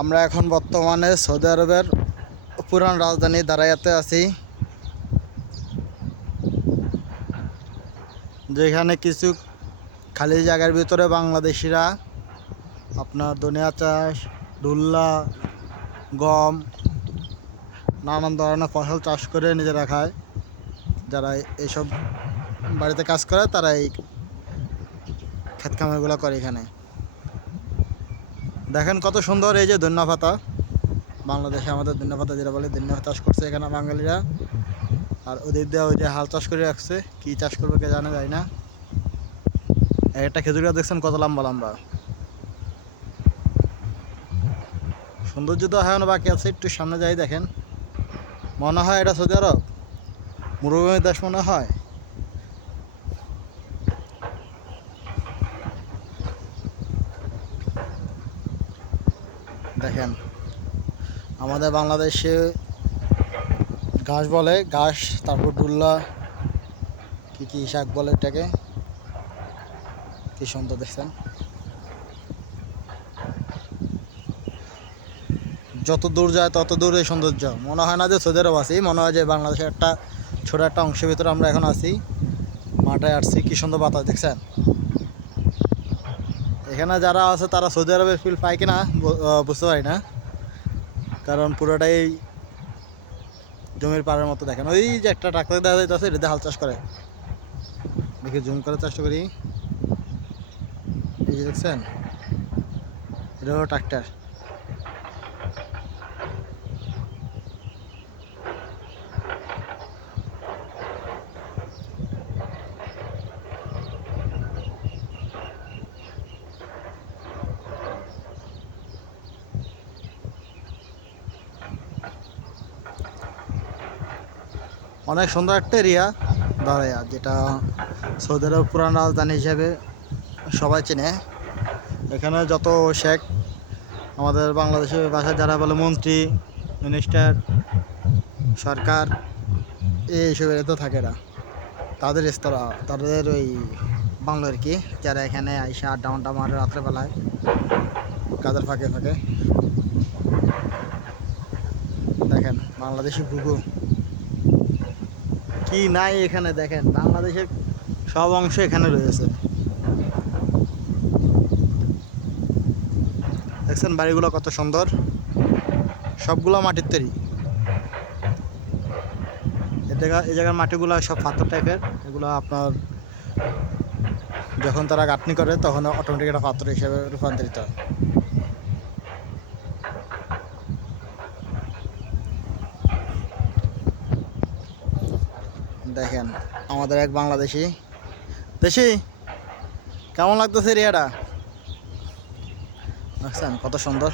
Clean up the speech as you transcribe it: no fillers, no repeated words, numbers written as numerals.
আমরা এখন বর্তমানে সৌদি আরবের পুরান রাজধানী দারায়াতে আছি, যেখানে কিছু খালি জায়গার ভিতরে বাংলাদেশিরা আপনার ধনিয়া চাষ, ডুল্লা, গম, নানান ধরনের ফসল চাষ করে নিজেরা খায়। যারা এইসব বাড়িতে কাজ করে তারা এই ক্ষেত খামারগুলো করে। এখানে দেখেন কত সুন্দর এই যে ধনিয়া পাতা, বাংলাদেশে আমাদের ধনিয়া পাতা যেটা বলে, ধনিয়া চাষ করছে এখানে বাঙালিরা। আর ওদের দিয়ে ওই যে হাল চাষ করে রাখছে, কি চাষ করবে কে জানা যায় না। একটা খেজুর গাছ দেখছেন কত লম্বা লম্বা। সৌন্দর্য তো এখনো বাকি আছে, একটু সামনে যাই দেখেন। মনে হয় এটা সৌদি আরব, মরুভূমির দেশ মনে হয়। দেখেন আমাদের বাংলাদেশে ঘাস বলে, ঘাস, তারপর ডুল্লা, কি শাক বলে এটাকে। কি সুন্দর দেখছেন। যত দূর যায় তত দূর এই সৌন্দর্য। মনে হয় না যে সৌদি আরব আছি, মনে হয় যে বাংলাদেশের একটা ছোট একটা অংশের ভিতরে আমরা এখন আছি। মাঠে আসছি, কি সুন্দর বাতাস দেখছেন। এখানে যারা আছে তারা সৌদি আরবের ফিল পায় কিনা বুঝতে পারি না, কারণ পুরোটাই জমির পাড়ের মতো। দেখেন ওই যে একটা ট্রাক্টর দেখা যাইতেছে, এটাতে হাল চাষ করে। দেখি জুম করার চেষ্টা করি। এই যে দেখছেন, এটা হলো ট্রাক্টর। অনেক সুন্দর একটা এরিয়া দাঁড়ায়া, যেটা সৌদি আরব পুরান রাজধানী হিসেবে সবাই চেনে। এখানে যত শেখ, আমাদের বাংলাদেশের ভাষায় যারা বলে মন্ত্রী, মিনিস্টার, সরকার, এইসব এরিয়াতে থাকে এরা। তাদের রেস্তোরাঁ, তাদের ওই বাংলো আর কি, যারা এখানে আইসা আড্ডা মাড্ডা মারে রাত্রেবেলায় কাজের ফাঁকে ফাঁকে। দেখেন বাংলাদেশি ঘুঘু কি নাই এখানে। দেখেন বাংলাদেশের সব অংশ এখানে রয়েছে। দেখছেন বাড়িগুলো কত সুন্দর, সবগুলো মাটির তৈরি। এই জায়গার মাটিগুলো সব পাথর টাইপের। এগুলো আপনার যখন তারা গাঁথনি করে তখন অটোমেটিক একটা পাথর হিসেবে রূপান্তরিত হয়। দেখেন আমাদের এক বাংলাদেশি দেশি, কেমন লাগতেছে এরিয়াটা? দেখছেন কত সুন্দর।